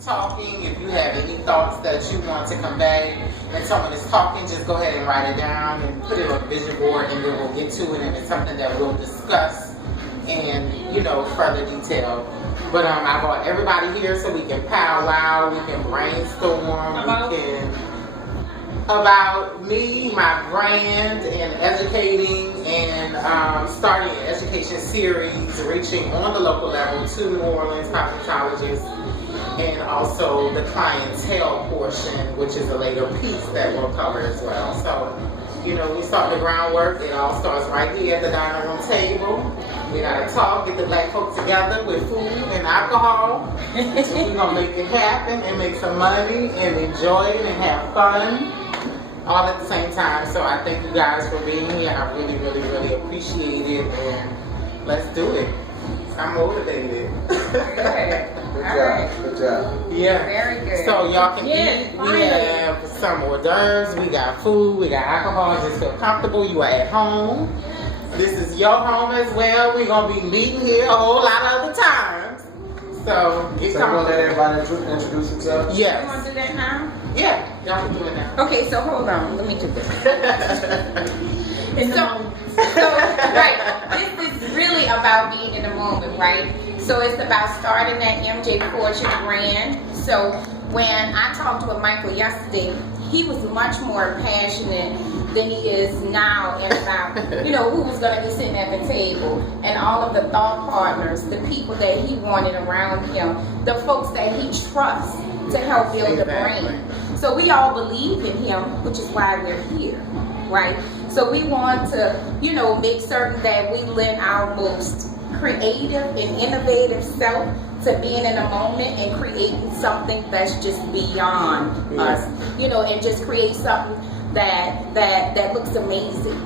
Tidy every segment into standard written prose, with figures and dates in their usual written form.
talking. If you have any thoughts that you want to convey and someone is talking, just go ahead and write it down and put it on a vision board, and then we'll get to it, and it's something that we'll discuss in, further detail. But I brought everybody here so we can powwow, we can brainstorm, about me, my brand, and educating and starting an education series, reaching on the local level to New Orleans cosmetologists, and also the clientele portion, which is a later piece that we'll cover as well. So, we start the groundwork. It all starts right here at the dining room table. We gotta talk, get the black folks together with food and alcohol. And we're gonna make it happen and make some money and enjoy it and have fun all at the same time. So I thank you guys for being here. I really, really, really appreciate it, and let's do it. I'm motivated. Good job. Yeah. Very good. So y'all can eat. We have some hors d'oeuvres. We got food. We got alcohol. Just feel comfortable. You are at home. This is your home as well. We're gonna be meeting here a whole lot of other times. So get comfortable. So let everybody introduce themselves. Yes. You want to do that now? Yeah, y'all can do it now. Okay, so hold on. Let me do this. Right. This is really about being in the moment, right? So it's about starting that MJ Fortune brand. So when I talked with Michael yesterday, he was much more passionate than he is now and about, who was going to be sitting at the table and all of the thought partners, the people that he wanted around him, the folks that he trusts to help build the brand. So we all believe in him, which is why we're here, right? So we want to, make certain that we lend our most creative and innovative self to being in a moment and creating something that's just beyond us, and just create something that looks amazing.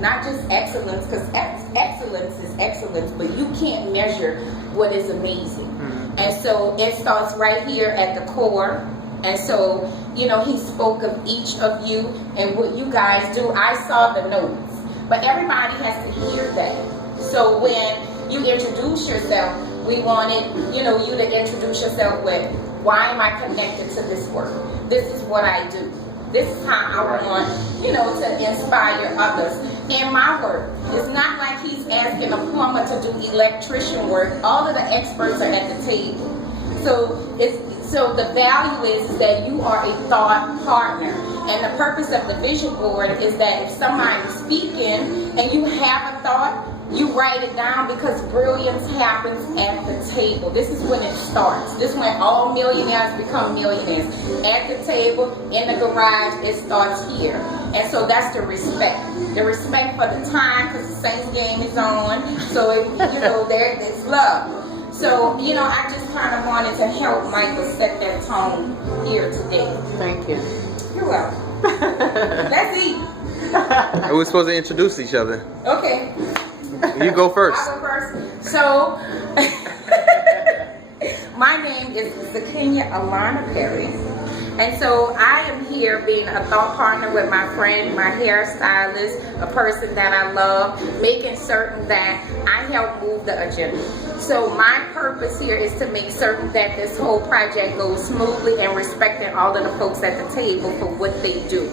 Not just excellence, because excellence is excellence, but you can't measure what is amazing. And so it starts right here at the core. And so, he spoke of each of you and what you guys do. I saw the notes, but everybody has to hear that. So when you introduce yourself, we wanted, you to introduce yourself with, why am I connected to this work? This is what I do. This is how I want, to inspire others. In my work, it's not like he's asking a plumber to do electrician work. All of the experts are at the table. So the value is that you are a thought partner. And the purpose of the vision board is that if somebody's speaking and you have a thought, you write it down, because brilliance happens at the table. This is when it starts. This is when all millionaires become millionaires. At the table, in the garage, it starts here. And so that's the respect. The respect for the time, because the Saints game is on. So, there's love. So, I just kind of wanted to help Michael set that tone here today. Thank you. You're welcome. Let's eat. We're supposed to introduce each other. Okay. You go first. I'll go first. So, my name is Zakenya Alana Perry. And so I am here being a thought partner with my friend, my hairstylist, a person that I love, making certain that I help move the agenda. So my purpose here is to make certain that this whole project goes smoothly and respecting all of the folks at the table for what they do.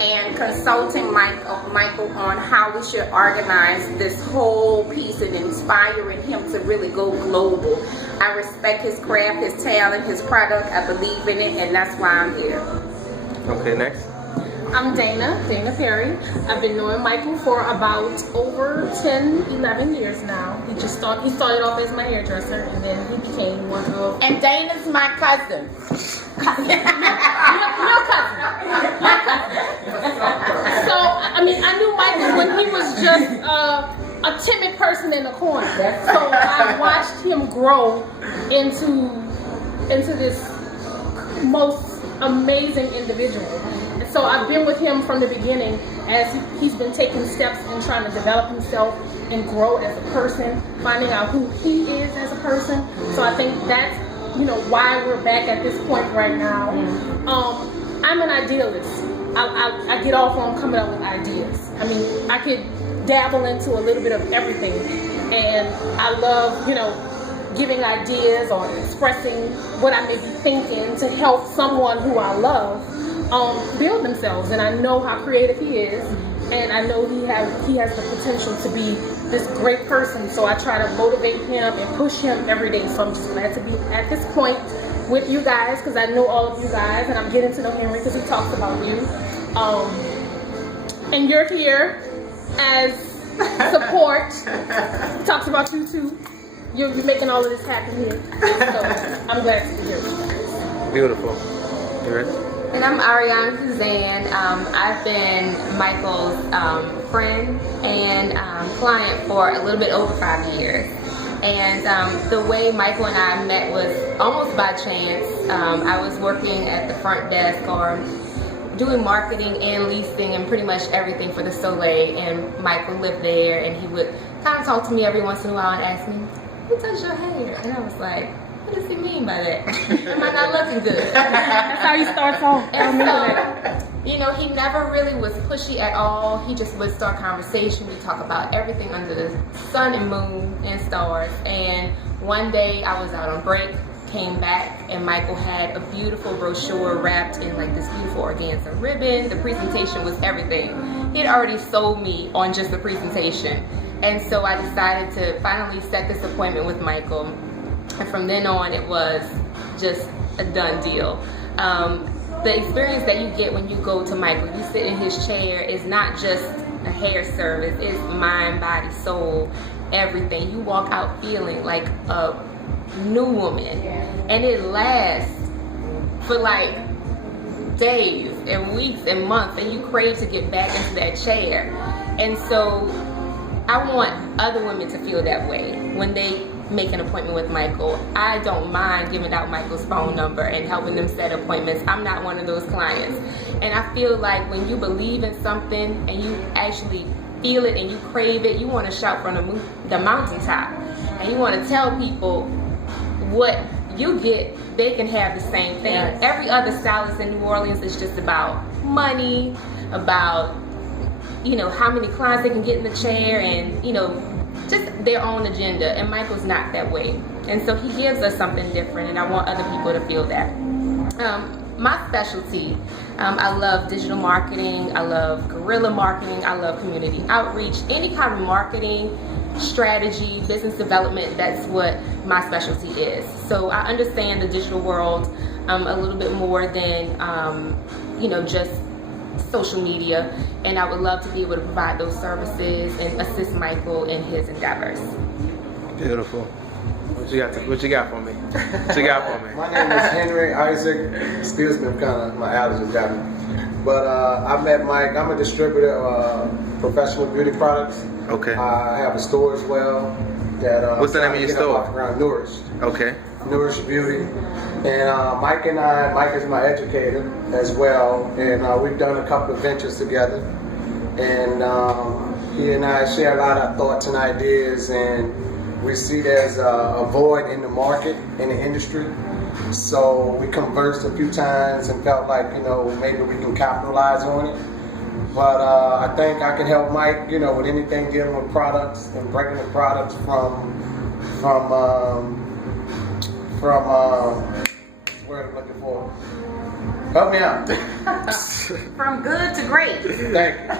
And consulting Michael on how we should organize this whole piece and inspiring him to really go global. I respect his craft, his talent, his product. I believe in it, and that's why I'm here. Okay, next. I'm Dana Perry. I've been knowing Michael for about over 10, 11 years now. He started off as my hairdresser, and then he became one of... And Dana's my cousin. Your cousin. So, I knew Michael when he was just a timid person in the corner. So I watched him grow into this most amazing individual. And so I've been with him from the beginning as he's been taking steps and trying to develop himself and grow as a person, finding out who he is as a person. So I think that's why we're back at this point right now. I'm an idealist. I get off on coming up with ideas. I could dabble into a little bit of everything, and I love giving ideas or expressing what I may be thinking to help someone who I love build themselves. And I know how creative he is, and I know he has the potential to be this great person. So I try to motivate him and push him every day. So I'm just glad to be at this point with you guys, because I know all of you guys, and I'm getting to know Henry because he talks about you. And you're here as support. He talks about you too. You're making all of this happen here. So I'm glad to be here. Beautiful. You ready? And I'm Ariana Suzanne. I've been Michael's friend and client for a little bit over 5 years. And the way Michael and I met was almost by chance. I was working at the front desk or doing marketing and leasing and pretty much everything for the Soleil. And Michael lived there, and he would kind of talk to me every once in a while and ask me, "Who does your hair?" And I was like, "What does he mean by that? Am I not looking good?" That's how he starts off. And so, you know, he never really was pushy at all. He just would start conversation. We talk about everything under the sun and moon and stars. And one day I was out on break, came back, and Michael had a beautiful brochure wrapped in like this beautiful organza ribbon. The presentation was everything. He had already sold me on just the presentation. And so I decided to finally set this appointment with Michael. And from then on, it was just a done deal. The experience that you get when you go to Michael, you sit in his chair, is not just a hair service, it's mind, body, soul, everything. You walk out feeling like a new woman. And it lasts for like days and weeks and months, and you crave to get back into that chair. And so I want other women to feel that way when they make an appointment with Michael. I don't mind giving out Michael's phone number and helping them set appointments. I'm not one of those clients. And I feel like when you believe in something and you actually feel it and you crave it, you want to shout from the mountaintop. And you want to tell people what you get, they can have the same thing. Yes. Every other stylist in New Orleans is just about money, about, you know, how many clients they can get in the chair, and, you know, just their own agenda. And Michael's not that way. And so he gives us something different, and I want other people to feel that. My specialty, I love digital marketing, I love guerrilla marketing, I love community outreach, any kind of marketing strategy, business development, that's what my specialty is. So I understand the digital world a little bit more than, you know, just social media, and I would love to be able to provide those services and assist Michael in his endeavors. Beautiful. What you got for me? What you got for me? My name is Henry Isaac. Excuse me, I'm kind of, my allergies got me. But I met Mike. I'm a distributor of professional beauty products. Okay. I have a store as well. That what's the name of your store? Around Nourished. Okay. Nourished Beauty. And Mike is my educator as well, and we've done a couple of ventures together. And he and I share a lot of thoughts and ideas, and we see there's a void in the market, in the industry. So we conversed a few times and felt like, you know, maybe we can capitalize on it. But I think I can help Mike, you know, with anything dealing with products and bringing the products from where I'm looking for. Help me out. From good to great. Thank you.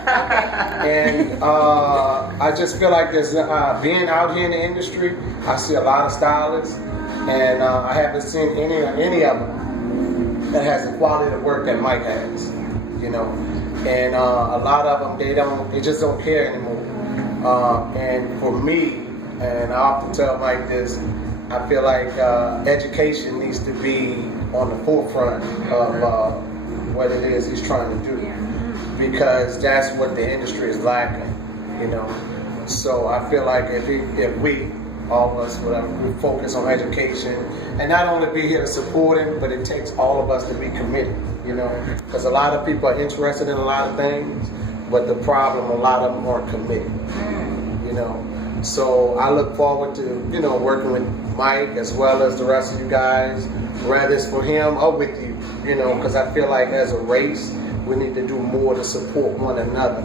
And I just feel like there's being out here in the industry, I see a lot of stylists, and I haven't seen any of them that has the quality of work that Mike has, you know. And a lot of them, they just don't care anymore. And for me, and I often tell Mike this, I feel like education needs to be on the forefront of what it is he's trying to do, because that's what the industry is lacking, you know. So I feel like if we, all of us, whatever, we focus on education, and not only be here to support him, but it takes all of us to be committed, you know, because a lot of people are interested in a lot of things, but the problem, a lot of them aren't committed, you know. So I look forward to, you know, working with Mike as well as the rest of you guys, whether it's for him or with you, you know, because I feel like as a race, we need to do more to support one another,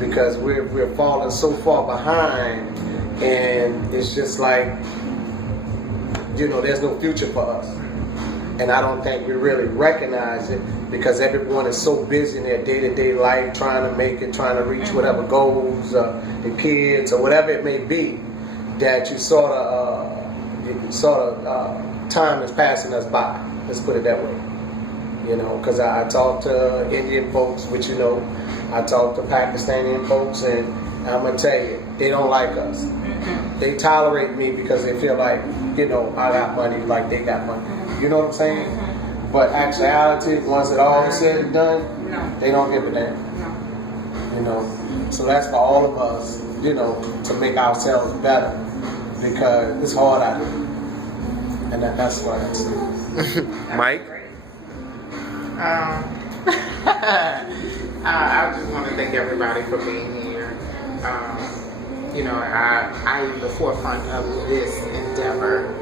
because we're falling so far behind, and it's just like there's no future for us. And I don't think we really recognize it because everyone is so busy in their day-to-day life trying to make it, trying to reach whatever goals, the kids or whatever it may be, that you sort of time is passing us by. Let's put it that way. Because I talk to Indian folks, which I talk to Pakistani folks, and I'm gonna tell you, they don't like us. They tolerate me because they feel like, I got money, like they got money. You know what I'm saying? But actuality, once it all is said and done, they don't give a damn. So that's for all of us, to make ourselves better because it's hard out there. And that's what I say. Mike? I just want to thank everybody for being here. I am the forefront of this endeavor,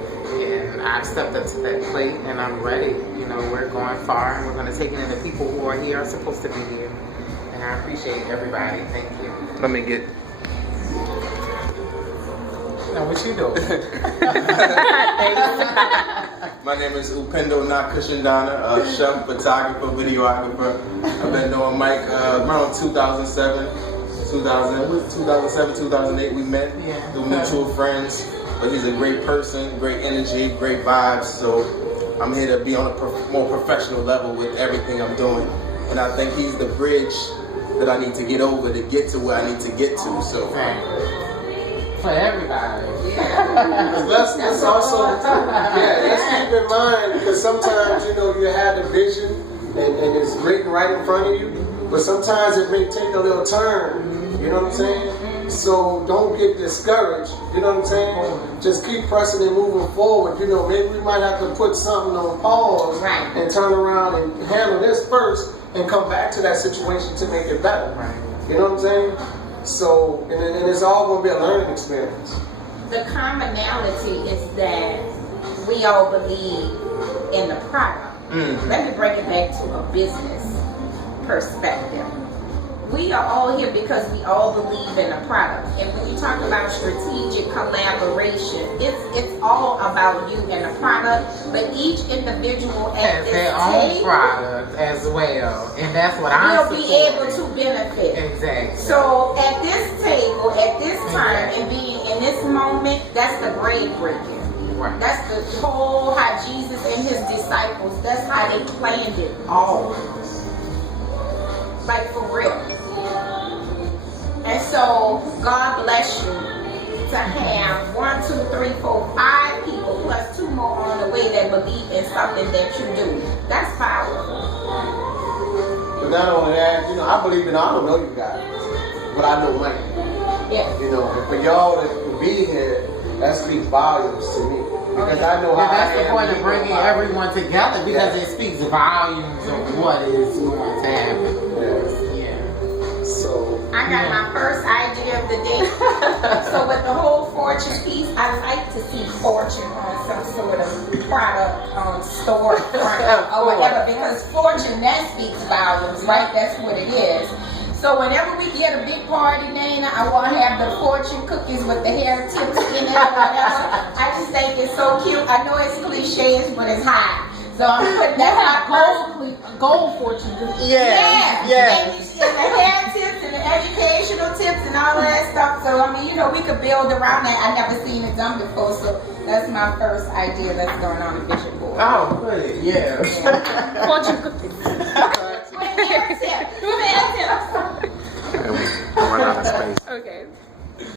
and I've stepped up to that plate, and I'm ready. We're going far, and we're going to take it in the people who are here are supposed to be here. And I appreciate everybody. Thank you. Let me get. Now, what you doing? My name is Upendo Nakushandana, chef, photographer, videographer. I've been knowing Mike around 2007, 2008 we met through mutual friends. But he's a great person, great energy, great vibes. So I'm here to be on a more professional level with everything I'm doing. And I think he's the bridge that I need to get over to get to where I need to get to. So. For everybody. Let's also, let's keep in mind because sometimes you have the vision and it's written right in front of you, but sometimes it may take a little turn. You know what I'm saying? So don't get discouraged. You know what I'm saying? Just keep pressing and moving forward. Maybe we might have to put something on pause and turn around and handle this first and come back to that situation to make it better. You know what I'm saying? So, and it's all going to be a learning experience. The commonality is that we all believe in the product. Let me break it back to a business perspective. We are all here because we all believe in a product. And when you talk about strategic collaboration, it's all about you and the product, but each individual at this their own table product as well. And that's what I'm will be able to benefit. Exactly. So at this table, at this time, and being in this moment, that's the bread breaking. Right. That's the whole how Jesus and his disciples, that's how they planned it all. Like for real. And so God bless you to have 1, 2, 3, 4, 5 people plus 2 more on the way that believe in something that you do. That's powerful. But not only that, I believe I don't know you guys, but I know Mike. Yeah. And for y'all to be here, that speaks volumes to me. Because I know how that's I the am, point of bringing everyone together because it speaks volumes of what is going to happen. So I got my first idea of the day. So with the whole Fortune piece, I like to see Fortune on some sort of product storefront or whatever, because Fortune, that speaks volumes, right? That's what it is. So whenever we get a big party, Dana, I want to have the Fortune cookies with the hair tips in it or whatever. I just think it's so cute. I know it's cliches, but it's hot. So I'm putting that gold Fortune. Yeah. And the hair tips and the educational tips and all of that stuff. So we could build around that. I never seen it done before. So that's my first idea that's going on the vision board. Oh, good. Yeah. Fortune cookies. With hair tips. Run out of space. Okay.